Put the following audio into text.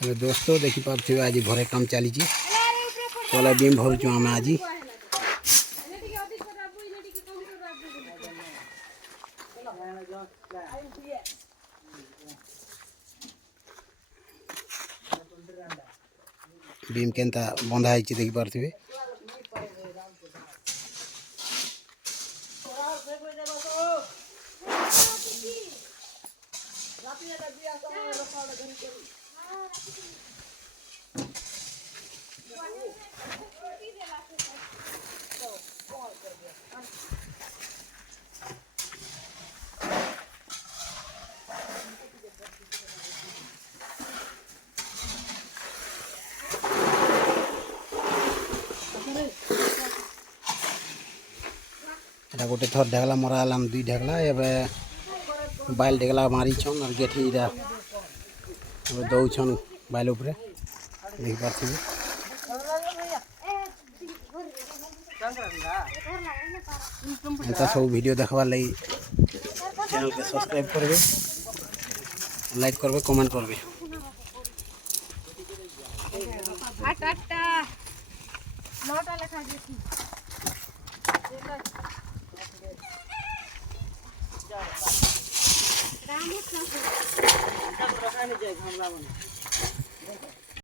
Hello दोस्तों देखी पार्थिव आज घरे काम चली तला बीम भरुचु आम आज बीम केनता बंधा है देखी पार्थिवे गोटे थर ढेगला मरा आलाम दुई ढेगला एवं बाइल ढेगला मारी छन और गेठी दौन बाइल उपरे देख पार्थिवे एंता सब वीडियो देखवार लगी चैनल के सब्सक्राइब करबे लाइक करबे कमेंट करबे। रामू